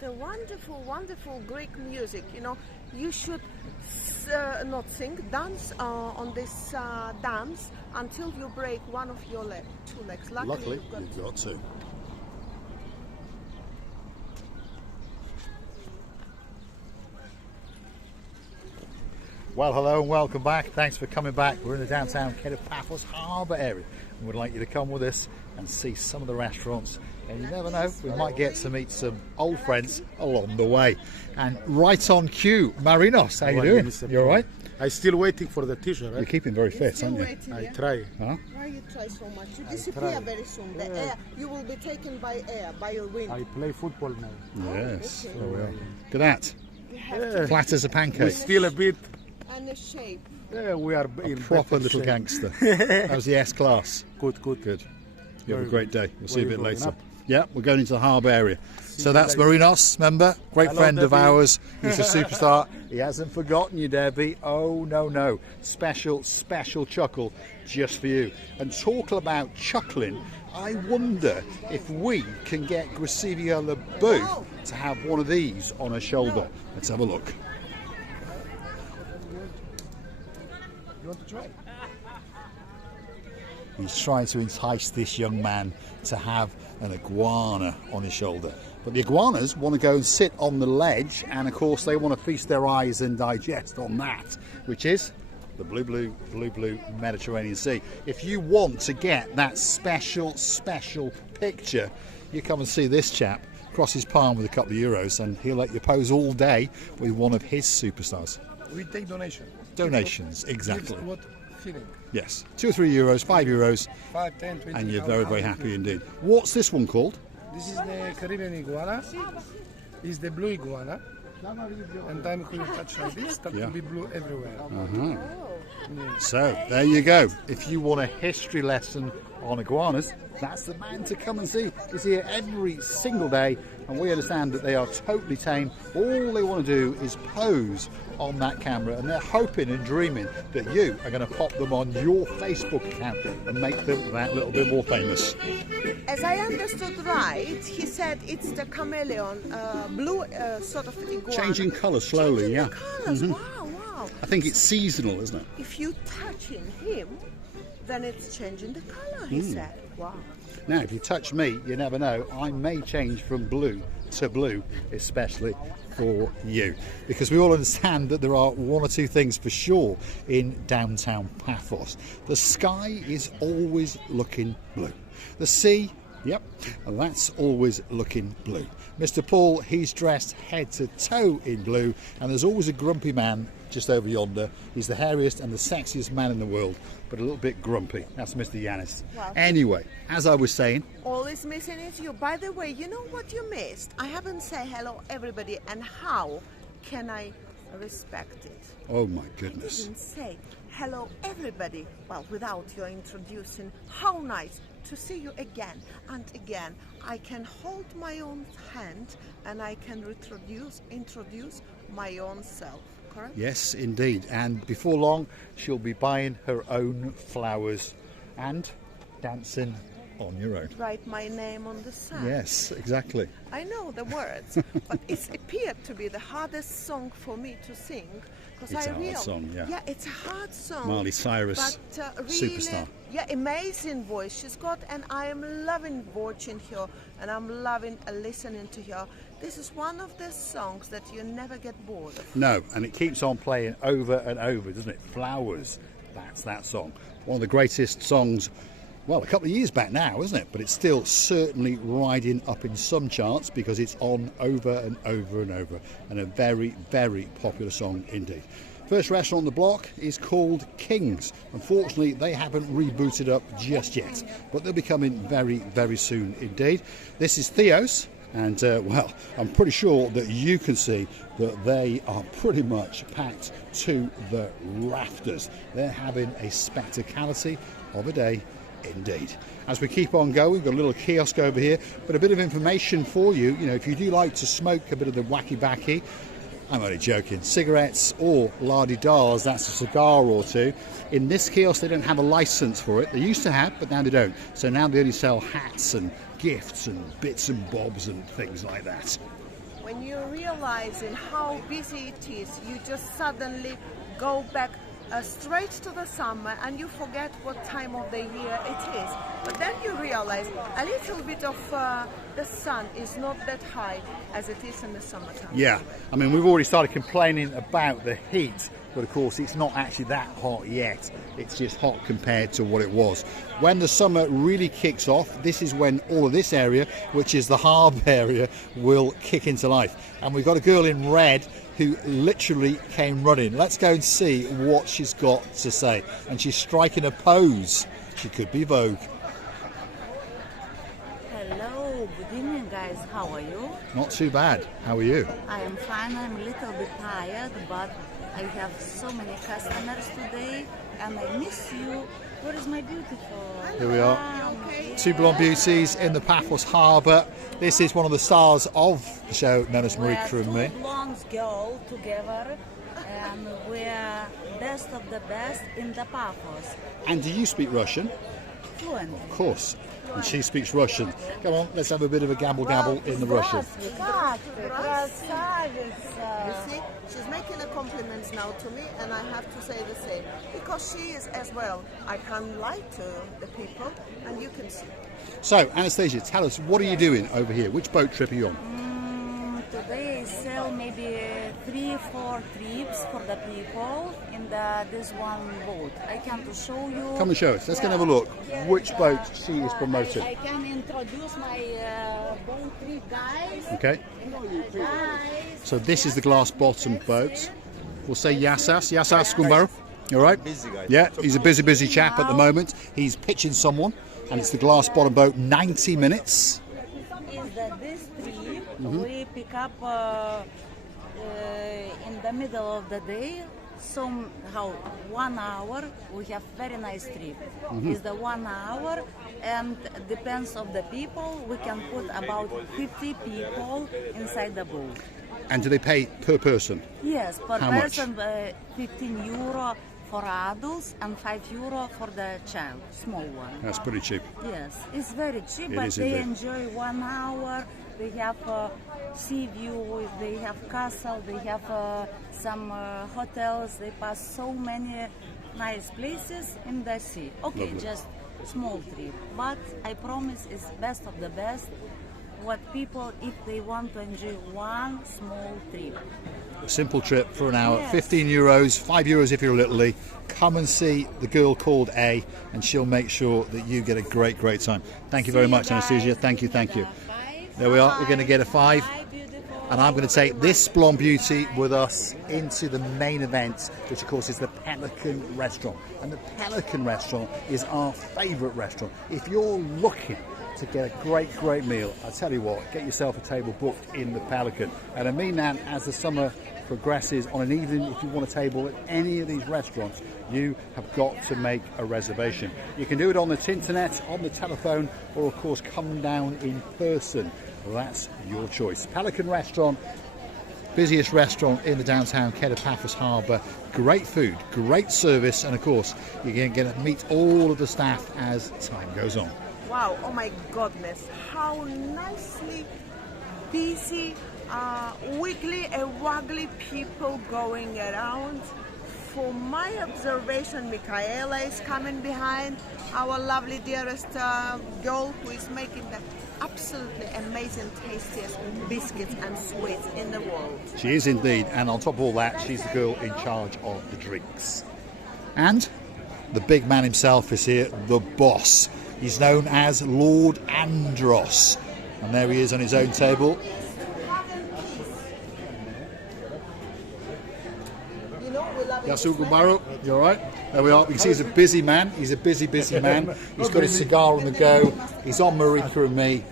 what a wonderful, wonderful Greek music. You know, you should not sing, dance on this dance until you break one of your two legs. Luckily you've got two. Well, hello and welcome back. Thanks for coming back. We're in the downtown Kato Paphos Harbour area and we'd like you to come with us and see some of the restaurants. And you never know, we might get to meet some old friends along the way. And right on cue, Marinos, how you doing? You all right? I'm still waiting for the t-shirt. You're keeping very fit, aren't you? Waiting, I try. Huh? Why you try so much? You disappear very soon. The air, you will be taken by air, by your wind. I play football now. Yes, okay. there we are. Look at that. You have to Flat as a We're pancake. still a bit. and a shape. Yeah, we are A in proper better little shape. gangster. That was the S-Class. Good. Good. You have a Very great good. day. We'll see you a Where bit you later. going up? Yeah, we're going into the harbour area. So you that's later. Marinos, remember? Great Hello, friend of Debbie. ours. He's a superstar. He hasn't forgotten you, Debbie. Oh, no. Special chuckle just for you. And talk about chuckling, I wonder if we can get Gracilia LeBouf to have one of these on her shoulder. Let's have a look. You want to try? He's trying to entice this young man to have an iguana on his shoulder. But the iguanas want to go and sit on the ledge, and of course they want to feast their eyes and digest on that, which is the blue Mediterranean Sea. If you want to get that special picture, you come and see this chap, cross his palm with a couple of euros, and he'll let you pose all day with one of his superstars. We take donation. Donations, exactly. Gives what feeling? Yes, 2 or 3 euros, 5 euros, 5, 10, 20. and you're very happy indeed. What's this one called? This is the Caribbean iguana. Is the blue iguana. And time when you touch like this, that Yeah. will be blue everywhere. So there you go. If you want a history lesson on iguanas, that's the man to come and see. He's here every single day, and we understand that they are totally tame. All they want to do is pose on that camera, and they're hoping and dreaming that you are going to pop them on your Facebook account and make them that little bit more famous. As I understood right, he said it's the chameleon, blue sort of iguana. Changing colour slowly, Changing yeah. the colours. Wow. I think it's seasonal, isn't it? If you touching him, then it's changing the colour, he said. Wow. Now, if you touch me, you never know. I may change from blue to blue, especially for you. Because we all understand that there are one or two things for sure in downtown Paphos. The sky is always looking blue. The sea, yep, and that's always looking blue. Mr. Paul, he's dressed head to toe in blue, and there's always a grumpy man just over yonder. He's the hairiest and the sexiest man in the world, but a little bit grumpy. That's Mr. Yanis. Wow. Anyway, as I was saying, All is missing is you. By the way, you know what you missed? I haven't said hello everybody, and how can I respect it? oh my goodness. Didn't say hello everybody. Well, without you introducing, how nice to see you again and again. I can hold my own hand and I can introduce my own self. Correct? Yes, indeed. And before long, she'll be buying her own flowers and dancing on your own. Write my name on the sand. Yes, exactly. I know the words, but it's appeared to be the hardest song for me to sing. It's a hard song, yeah. Yeah, it's a hard song. Miley Cyrus, but really, superstar. Yeah, amazing voice she's got, and I am loving watching her, and I'm loving listening to her. This is one of the songs that you never get bored of. No, and it keeps on playing over and over, doesn't it? Flowers, that's that song. One of the greatest songs, well, a couple of years back now, isn't it? But it's still certainly riding up in some charts because it's on over and over and over, and a very popular song indeed. First restaurant on the block is called King's. Unfortunately, they haven't rebooted up just yet, but they'll be coming very soon indeed. This is Theo's, and well, I'm pretty sure that you can see that they are pretty much packed to the rafters. They're having a spectacality of a day indeed. As we keep on going, we've got a little kiosk over here, but a bit of information for you. You know, if you do like to smoke a bit of the wacky-backy, I'm only joking, cigarettes or la-di-das, that's a cigar or two. In this kiosk, they don't have a license for it. They used to have, but now they don't. So now they only sell hats and gifts and bits and bobs and things like that. when you realize in how busy it is, you just suddenly go back straight to the summer and you forget what time of the year it is. But then you realize a little bit of the sun is not that high as it is in the summertime. Yeah, I mean, we've already started complaining about the heat, but of course it's not actually that hot yet. It's just hot compared to what it was. When the summer really kicks off, this is when all of this area, which is the harbour area, will kick into life. And we've got a girl in red who literally came running. Let's go and see what she's got to say. And she's striking a pose. She could be Vogue. Hello, good evening guys, how are you? Not too bad. How are you? I am fine, I'm a little bit tired, but I have so many customers today and I miss you. Where is my beautiful? Here we are. Two blonde beauties in the Paphos Harbour. This is one of the stars of the show known as Marika and me. We're two blonde girls together and we're best of the best in the Paphos. And do you speak Russian? Fluent. Of course. And she speaks Russian. Come on, let's have a bit of a gabble in the Russian. You see, she's making a compliments now to me, and I have to say the same because she is as well. I can't lie to the people, and you can see. So, Anastasia, tell us, what are you doing over here? Which boat trip are you on? Today I sell maybe 3-4 trips for the people in this one boat. I can to show you. Come and show us. Let's go and have a look. Which boat she is promoting. I can introduce my boat trip guys. Okay. Guys. So this is the glass bottom boat. We'll say Yassas. Yassas Gumbaro. You all right? Busy guy. Yeah, he's a busy chap at the moment. He's pitching someone, and it's the glass bottom boat. 90 minutes. Is that this trip we pick up in the middle of the day. Somehow 1 hour we have very nice trip. Is the 1 hour and depends of the people. We can put about 50 people inside the boat. And do they pay per person? Yes, per How much? person 15 euro for adults and 5 euro for the child, small one. That's pretty cheap. Yes, it's very cheap, It but is they indeed. enjoy 1 hour. They have sea view, they have castle, they have some hotels. They pass so many nice places in the sea. Okay, Lovely. just small trip, but I promise it's best of the best. What people, if they want to enjoy one small trip. A simple trip for an hour, Yes. 15 euros, 5 euros if you're a Little. Come and see the girl called A, and she'll make sure that you get a great time. Thank you very See much, guys. Anastasia. Thank you. Five. There we are. We're going to get a 5. Bye, beautiful. And I'm going to take this blonde beauty with us into the main event, which of course is the Pelican Restaurant. And the Pelican Restaurant is our favourite restaurant. If you're looking to get a great meal, I tell you what, get yourself a table booked in the Pelican. And I mean that as the summer progresses, on an evening, if you want a table at any of these restaurants, you have got to make a reservation. You can do it on the internet, on the telephone, or of course come down in person. Well, that's your choice. Pelican Restaurant, busiest restaurant in the downtown Kato Paphos Harbour. Great food, great service, and of course you're going to get to meet all of the staff as time goes on. Wow, oh my goodness, how nicely busy, wiggly and waggly people going around. For my observation, Michaela is coming behind, our lovely dearest girl who is making the absolutely amazing, tastiest biscuits and sweets in the world. She is indeed, and on top of all that, she's the girl in charge of the drinks. And the big man himself is here, the boss. He's known as Lord Andros. And there he is on his own table. Yasu Gumbaro, you all right? There we are. You can see he's a busy man. He's a busy man. He's got a cigar on the go. He's on Marika and me.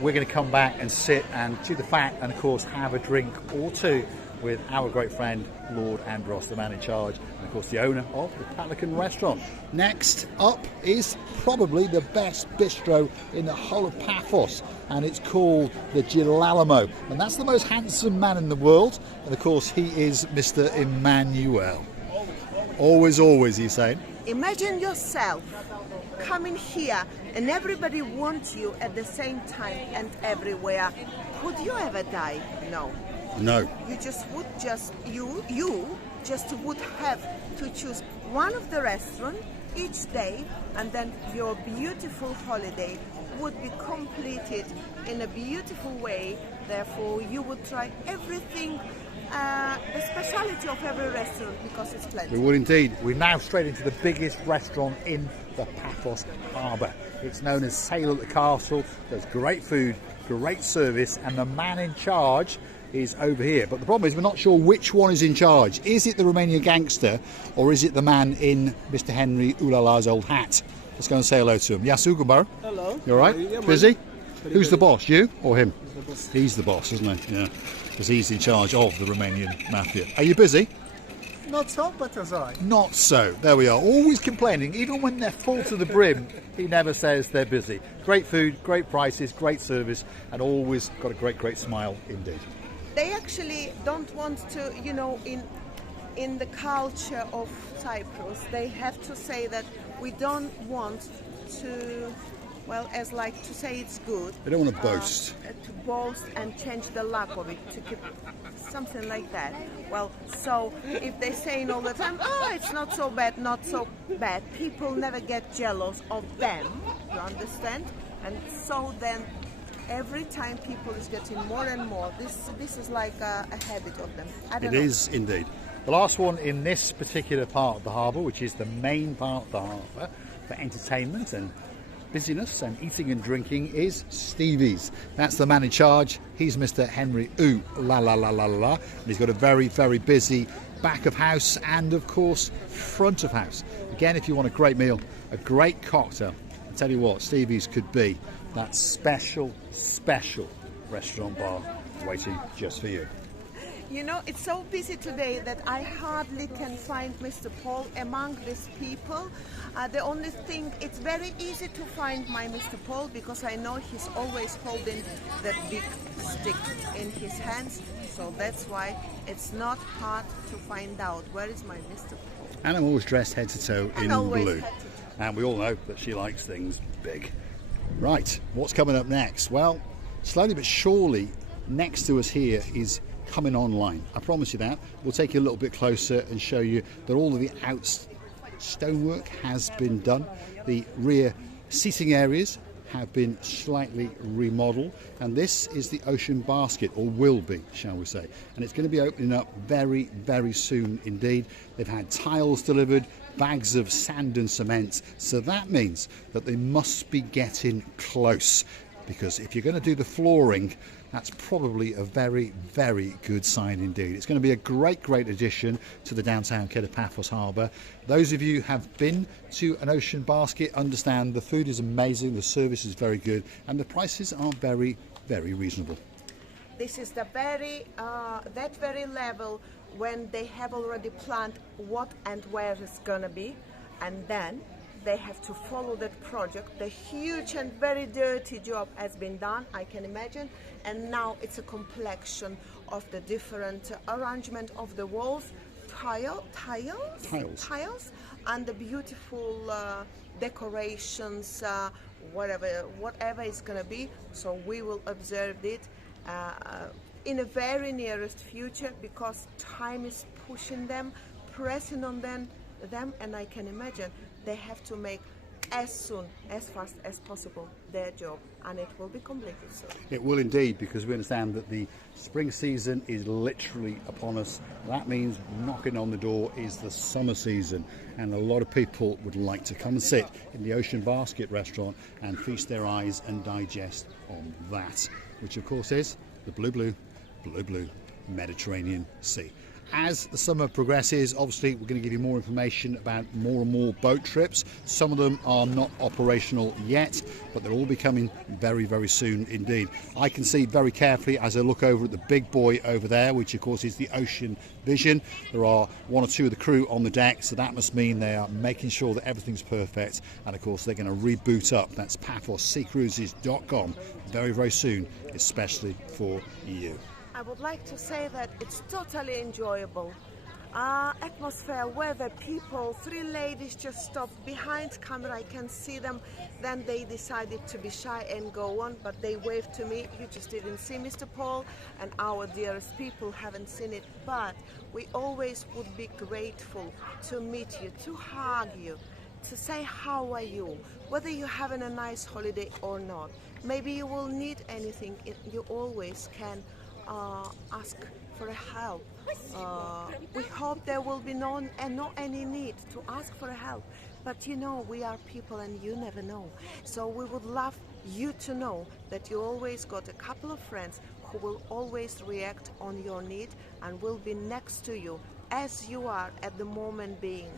We're going to come back and sit and chew the fat and, of course, have a drink or two with our great friend, Lord Andros, the man in charge, and, of course, the owner of the Pelican Restaurant. Next up is probably the best bistro in the whole of Paphos, and it's called the Gilalamo. And that's the most handsome man in the world, and, of course, he is Mr. Emmanuel. Always, he's saying. Imagine yourself coming here and everybody wants you at the same time and everywhere, would you ever die? No. No. You just would you just would have to choose one of the restaurants each day, and then your beautiful holiday would be completed in a beautiful way. Therefore, you would try everything, the speciality of every restaurant, because it's plenty. We would indeed. We're now straight into the biggest restaurant in the Paphos Harbour. It's known as Sail at the Castle. There's great food, great service, and the man in charge is over here. But the problem is we're not sure which one is in charge. Is it the Romanian gangster, or is it the man in Mr. Henry Ulala's old hat? Let's go and say hello to him. Yasu Gumbar. Hello. You all right? Yeah, Busy? Who's the boss, you or him? He's the boss. He's the boss, isn't he? Yeah. Because he's in charge of the Romanian mafia. Are you busy? Not so, but it's all right. Not so. There we are. Always complaining. Even when they're full to the brim, he never says they're busy. Great food, great prices, great service, and always got a great smile indeed. They actually don't want to, you know, in the culture of Cyprus, they have to say that we don't want to, well, as like to say it's good. They don't want to boast. To boast and change the luck of it, to keep something like that. Well, so if they saying all the time, oh, it's not so bad, not so bad, people never get jealous of them, you understand? And so then every time people is getting more and more. This is like a habit of them. I don't know. It is indeed. The last one in this particular part of the harbour, which is the main part of the harbour for entertainment and busyness and eating and drinking, is Stevies. That's the man in charge. He's Mr. Henry Ulala. And he's got a very busy back of house and of course front of house. Again, if you want a great meal, a great cocktail, I tell you what, Stevies could be that special restaurant bar waiting just for you. You know, it's so busy today that I hardly can find Mr. Paul among these people. The only thing, it's very easy to find my Mr. Paul because I know he's always holding that big stick in his hands. So that's why it's not hard to find out where is my Mr. Paul. And I'm always dressed head to toe in blue. Head to toe. And we all know that she likes things big. Right, what's coming up next? Well, slowly but surely, next to us here is coming online. I promise you that. We'll take you a little bit closer and show you that all of the stonework has been done. The rear seating areas have been slightly remodeled, and this is the Ocean Basket, or will be, shall we say. And it's going to be opening up very soon indeed. They've had tiles delivered, bags of sand and cement, so that means that they must be getting close, because if you're going to do the flooring, that's probably a very good sign indeed. It's going to be a great addition to the downtown Kato Paphos Harbour. Those of you who have been to an Ocean Basket understand the food is amazing, the service is very good, and the prices are very reasonable. This is the that very level when they have already planned what and where it's gonna be, and then they have to follow that project. The huge and very dirty job has been done, I can imagine, and now it's a complexion of the different arrangement of the walls, tiles, and the beautiful decorations, whatever it's gonna be. So we will observe it in a very nearest future, because time is pushing them, pressing on them, and I can imagine they have to make as fast as possible their job, and it will be completed soon. It will indeed, because we understand that the spring season is literally upon us. That means knocking on the door is the summer season, and a lot of people would like to come and sit in the Ocean Basket restaurant and feast their eyes and digest on that, which of course is the blue Mediterranean Sea. As the summer progresses, obviously we're going to give you more information about more and more boat trips. Some of them are not operational yet, but they'll all be coming very soon indeed. I can see very carefully as I look over at the big boy over there, which of course is the Ocean Vision. There are one or two of the crew on the deck, so that must mean they are making sure that everything's perfect, and of course they're going to reboot up. That's PaphosSeaCruises.com very soon, especially for you. I would like to say that it's totally enjoyable. atmosphere, weather, people. 3 ladies just stopped behind camera. I can see them. Then they decided to be shy and go on, but they waved to me. You just didn't see Mr. Paul, and our dearest people haven't seen it. But we always would be grateful to meet you, to hug you, to say how are you, whether you're having a nice holiday or not. Maybe you will need anything. You always can ask for help. We hope there will be not any need to ask for help, but you know, we are people and you never know. So we would love you to know that you always got a couple of friends who will always react on your need and will be next to you as you are at the moment, being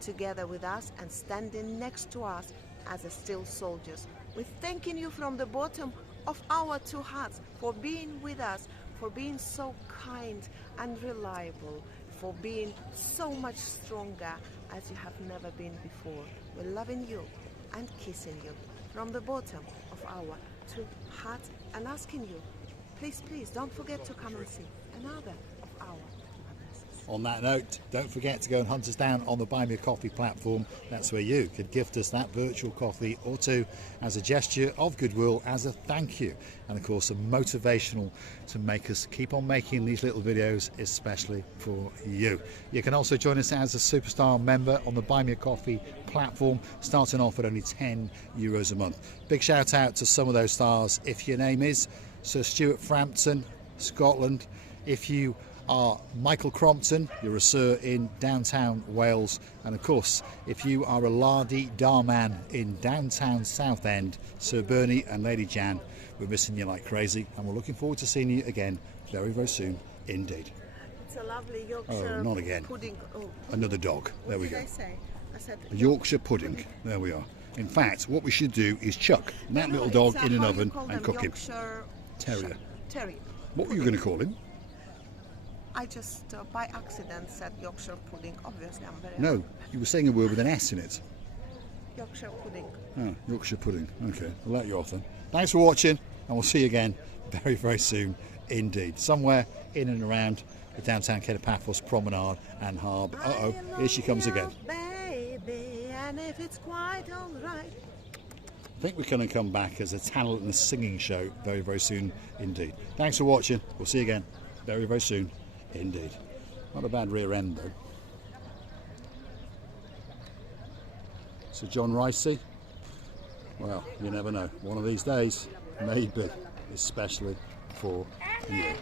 together with us and standing next to us as a still soldiers. We're thanking you from the bottom of our 2 hearts for being with us, for being so kind and reliable, for being so much stronger as you have never been before. We're loving you and kissing you from the bottom of our 2 hearts and asking you, please, please don't forget to come and see another of our businesses. On that note, don't forget to go and hunt us down on the Buy Me a Coffee platform. That's where you could gift us that virtual coffee or 2 as a gesture of goodwill, as a thank you, and of course a motivational to make us keep on making these little videos, especially for you. You can also join us as a superstar member on the Buy Me a Coffee platform, starting off at only €10 a month. Big shout out to some of those stars. If your name is Sir Stuart Frampton, Scotland, if you are Michael Crompton, you're a Sir in downtown Wales, and of course if you are a Lardy Darman in downtown Southend, Sir Bernie and Lady Jan, we're missing you like crazy, and we're looking forward to seeing you again very, very soon indeed. It's a lovely Yorkshire not again. pudding. Oh, Another dog. There we what go. did I say? I said A Yorkshire pudding. There we are. In fact, what we should do is chuck that little dog in an oven and cook him. Yorkshire Terrier. Terrier. What were you going to call him? I just by accident said Yorkshire pudding. Obviously, I'm very No, you were saying a word with an S in it. Yorkshire pudding. Oh, Yorkshire pudding. Okay, I'll let you off then. Thanks for watching, and we'll see you again very, very soon indeed. Somewhere in and around the downtown Kato Paphos Promenade and Harbour. Uh-oh, here she comes again. Baby, and if it's quite all right. I think we're going to come back as a talent and a singing show very, very soon indeed. Thanks for watching. We'll see you again very, very soon indeed. Not a bad rear end though. So John Ricey, well, you never know. One of these days, maybe, especially for you.